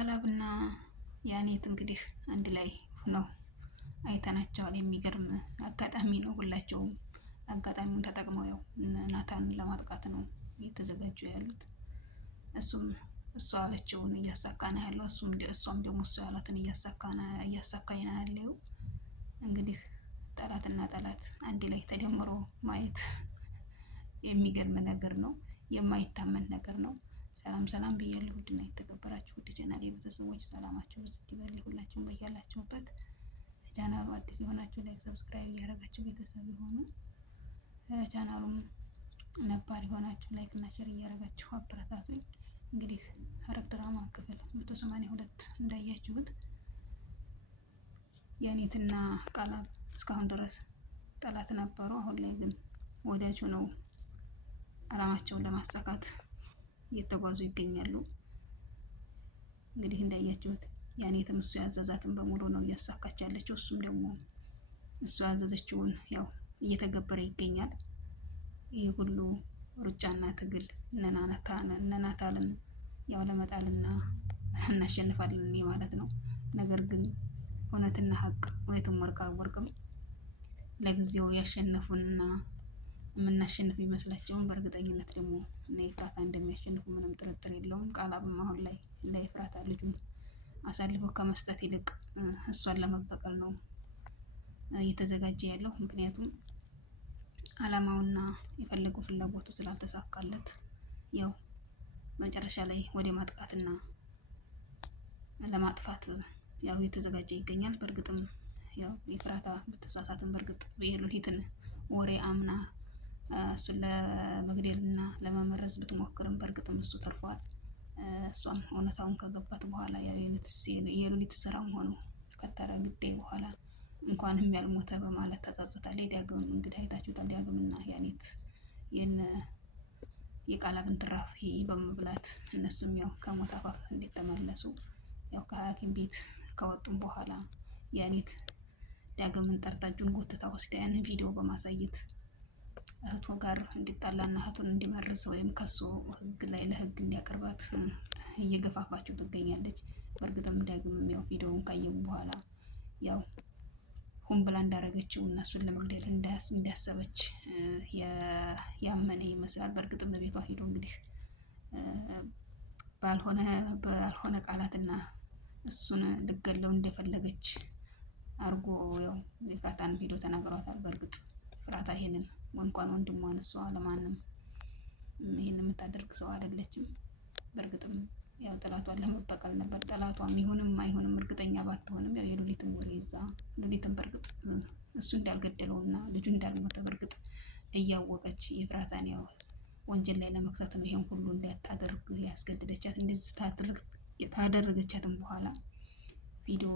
ቃላብና ያኔት እንግዲህ አንድ ላይ ሆነው አይተናቸዋል። የሚገርም አጋጣሚ ነው። ሁላቸውም አጋጣሚውን ተጠቅመው ያው ናታንን ለማጥቃት ነው እየተዘጋጁ ያሉት። እሱም እሷ ያለችውን እያሳካ ነው ያለው፣ እሷም ደግሞ እሷ ያላትን እያሳካኝ ነው ያለው። እንግዲህ ጠላትና ጠላት አንድ ላይ ተደምሮ ማየት የሚገርም ነገር ነው፣ የማይታመን ነገር ነው። ሰላም ሰላም ብያለሁ። ውድና የተከበራችሁ ውድ ቻናሌ ቤተሰቦች ሰላማችሁ ብዝት ይበል። ሁላችሁም በያላችሁበት ቻናሉ አዲስ የሆናችሁ ላይክ፣ ሰብስክራይብ እያደረጋችሁ ቤተሰብ የሆኑ ቻናሉም ነባር የሆናችሁ ላይክ እና ሼር እያደረጋችሁ አበረታቱኝ። እንግዲህ ሐረግ ድራማ ክፍል 182 እንዳያችሁት ያኔትና ቃላብ እስካሁን ድረስ ጠላት ነበሩ። አሁን ላይ ግን ወዳጅ ሆነው አላማቸውን ለማሳካት እየተጓዙ ይገኛሉ። እንግዲህ እንዳያችሁት ያኔትም እሱ ያዘዛትን በሙሉ ነው እያሳካች ያለችው። እሱም ደግሞ እሱ ያዘዘችውን ያው እየተገበረ ይገኛል። ይህ ሁሉ ሩጫና ትግል እነ ናታልን ያው ለመጣልና እናሸንፋለን ማለት ነው። ነገር ግን እውነትና ሀቅ ወይቱም ወርቅ አወርቅም ለጊዜው ያሸነፉንና የምናሸንፍ ቢመስላቸውም በእርግጠኝነት ደግሞ እነ ኤፍራታ እንደሚያሸንፉ ምንም ጥርጥር የለውም። ቃላብም አሁን ላይ ለኤፍራታ ልጁን አሳልፎ ከመስጠት ይልቅ እሷን ለመበቀል ነው እየተዘጋጀ ያለው። ምክንያቱም አላማውና የፈለገው ፍላጎቱ ስላልተሳካለት ያው መጨረሻ ላይ ወደ ማጥቃትና ለማጥፋት ያው እየተዘጋጀ ይገኛል። በእርግጥም ያው ኤፍራታ ብትሳሳትም በእርግጥ የሉሊትን ወሬ አምና እሱን ለመግደልና ለመመረዝ ብትሞክርም በእርግጥም እሱ ተርፏል። እሷም እውነታውን ከገባት በኋላ ያው የሉሊት ስራም ሆኖ ከተረግዴ በኋላ እንኳንም ያልሞተ በማለት ተጸጽታለች። ዳግም እንግዲህ አይታችሁታል። ዳግምና ያኔት የቃላብን ትራፊ በመብላት እነሱም ያው ከሞት አፋፍ እንዲተመለሱ ያው ከሐኪም ቤት ከወጡም በኋላ ያኔት ዳግምን ጠርታ እጁን ጎትታ ወስዳ ያንን ቪዲዮ በማሳየት እህቱ ጋር እንዲጣላና እህቱን እንዲመርዝ ወይም ከሱ ህግ ላይ ለህግ እንዲያቀርባት እየገፋፋችው ትገኛለች። በእርግጥም ዳግምም ያው ቪዲዮውን ካየም በኋላ ያው ሁን ብላ እንዳረገችው እነሱን ለመግደል እንዳሰበች ያመነ ይመስላል። በእርግጥም በቤቷ ሄዶ እንግዲህ ባልሆነ ቃላትና እሱን ልገለው እንደፈለገች አርጎ ያው ኤፍራታን ሄዶ ተናግሯታል። በእርግጥ ኤፍራታ ይሄንን እንኳን ወንድሟን እሷ ለማንም ይሄን የምታደርግ ሰው አይደለችም። በእርግጥም ያው ጠላቷን ለመበቀል ነበር። ጠላቷም ይሁንም አይሁንም እርግጠኛ ባትሆንም ያው የሉሊትን ወሬ ይዛ ሉሊትን በእርግጥ እሱ እንዳልገደለውና ልጁ እንዳልሞተ በእርግጥ እያወቀች ኤፍራታን ያው ወንጀል ላይ ለመክተት ነው ይሄን ሁሉ እንዳታደርግ ያስገደደቻት። እንደዚህ ታደረገቻትም በኋላ ቪዲዮ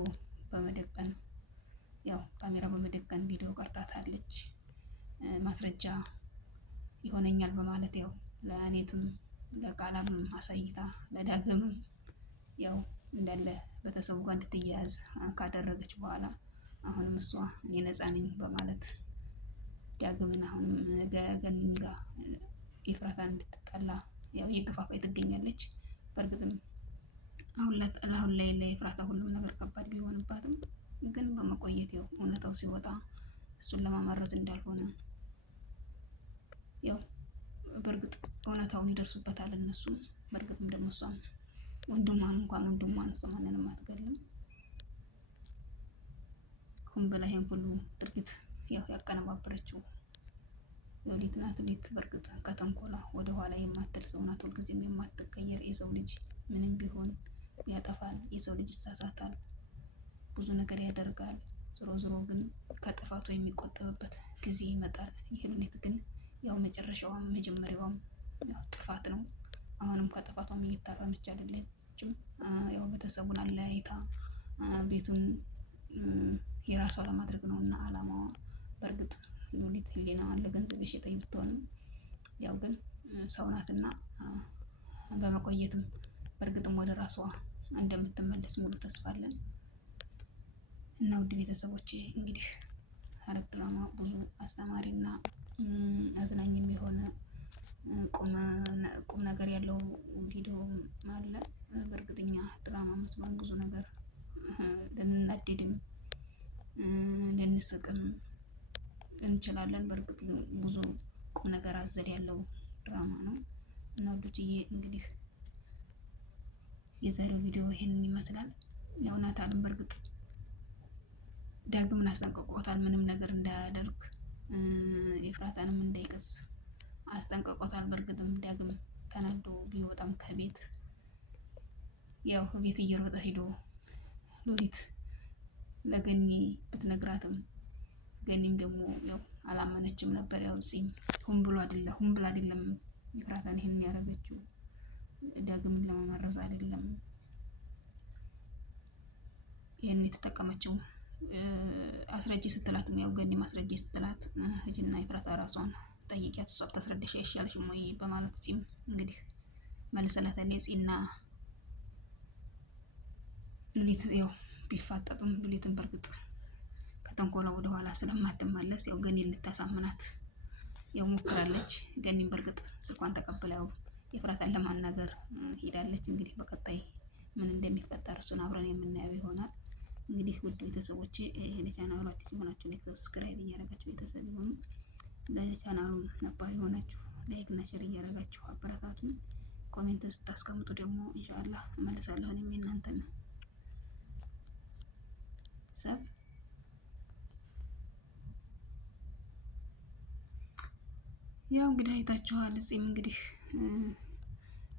በመደቀን ያው ካሜራ በመደቀን ቪዲዮ ቀርጣታለች። ማስረጃ ይሆነኛል በማለት ያው ለአኔትም ለቃላብም አሳይታ ለዳግምም ያው እንዳለ ቤተሰቡ ጋር እንድትያያዝ ካደረገች በኋላ አሁንም እሷ እኔ ነፃ ነኝ በማለት ዳግምን አሁንም ገኒን ጋር ኤፍራታን እንድትጣላ ያው እየገፋፋች ትገኛለች። በእርግጥም አሁን ላይ ለኤፍራታ ሁሉም ነገር ከባድ ቢሆንባትም ግን በመቆየት ያው እውነታው ሲወጣ እሱን ለማመረዝ እንዳልሆነ ያው በእርግጥ እውነታውን ይደርሱበታል እነሱም። በእርግጥም ደግሞ እሷም ወንድሟን እሷ ማንንም አትገልም። ሁን ብላ ይሄን ሁሉ ድርጊት ያው ያቀነባበረችው ሉሊት ናት። ሉሊት በእርግጥ ከተንኮላ ወደ ኋላ የማትል ሰው ናት። ሁልጊዜም የማትቀየር። የሰው ልጅ ምንም ቢሆን ያጠፋል። የሰው ልጅ ይሳሳታል፣ ብዙ ነገር ያደርጋል። ዞሮ ግን ከጥፋቱ የሚቆጠብበት ጊዜ ይመጣል። ይህ ሉሊት ግን ያው መጨረሻዋም መጀመሪያዋም ያው ጥፋት ነው። አሁንም ከጥፋቷም እየታረመች አይደለችም። ያው ቤተሰቡን አለያይታ ቤቱን የራሷ ለማድረግ ነው እና አላማዋ። በእርግጥ ሉሊት ህሊናዋን ለገንዘብ የሸጠች ብትሆንም ያው ግን ሰው ናትና በመቆየትም በእርግጥም ወደ ራሷ እንደምትመለስ ሙሉ ተስፋ አለን። እና ውድ ቤተሰቦቼ እንግዲህ ሐረግ ድራማ ብዙ አስተማሪና አዝናኝም የሆነ ቁም ነገር ያለው ቪዲዮ አለ። በእርግጠኛ ድራማ መስሎን ብዙ ነገር ልንናደድም ልንስቅም እንችላለን። በእርግጥ ብዙ ቁም ነገር አዘል ያለው ድራማ ነው እና ውዶችዬ እንግዲህ የዛሬው ቪዲዮ ይሄንን ይመስላል። ያው ናታንም በእርግጥ ዳግምን አስጠንቅቆታል፣ ምንም ነገር እንዳያደርግ ኤፍራታንም እንዳይቀስ አስጠንቅቆታል። በእርግጥም ዳግም ተናዶ ቢወጣም ከቤት ያው ቤት እየሮጠ ሄዶ ሉሊት ለገኒ ብትነግራትም ገኒም ደግሞ ያው አላመነችም ነበር። ያው ጺም ሁን ብላ አይደለም ኤፍራታን ይሄን ያደረገችው ዳግምን ለመመረዝ አይደለም ይሄን የተጠቀመችው። አስረጂ ስትላትም ያው ገኒ ማስረጂ ስትላት ሂጂና ኤፍራታ ራሷን ጠይቂያት እሷ ብታስረዳሽ አይሻልሽም ወይ በማለት ጺም እንግዲህ መልሰላታለች። ጺና ሉሊት ያው ቢፋጠጡም ሉሊትን በርግጥ ከተንኮላ ወደኋላ ስለማትመለስ ያው ገኒን ልታሳምናት ያው ሞክራለች። ገኒን በርግጥ ስልኳን ተቀብላ ያው ኤፍራታን ለማናገር ሄዳለች። እንግዲህ በቀጣይ ምን እንደሚፈጠር እሱን አብረን የምናየው ይሆናል። እንግዲህ ውድ ቤተሰቦቼ ለቻናሉ አዲስ የሆናችሁ ላይክ፣ ሰብስክራይብ እያደረጋችሁ ቤተሰብ ይሁኑ። ለቻናሉ ነባር የሆናችሁ ላይክ እና ሼር እያደረጋችሁ አበረታቱን። ኮሜንት ስታስቀምጡ ደግሞ ኢንሻአላህ እመልሳለሁ። እኔም እናንተን ሰብ ያው እንግዲህ አይታችኋል። እዚህም እንግዲህ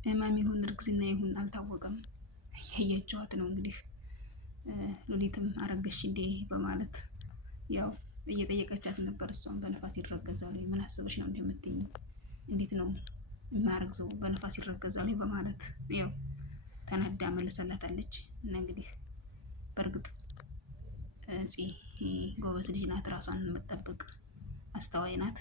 ህመም ይሁን እርግዝና ይሁን አልታወቀም፣ እያያችኋት ነው። እንግዲህ ሉሊትም አረገሽ እንዴ በማለት ያው እየጠየቀቻት ነበር። እሷም በነፋስ ይረገዛል ወይ ምን አስበሽ ነው እንደምትይኝ? እንዴት ነው የማረግዘው በነፋስ ይረገዛል ወይ በማለት ያው ተናዳ መልሰላታለች። እና እንግዲህ በእርግጥ ጎበዝ ልጅ ናት፣ ራሷን የምትጠብቅ አስተዋይ ናት።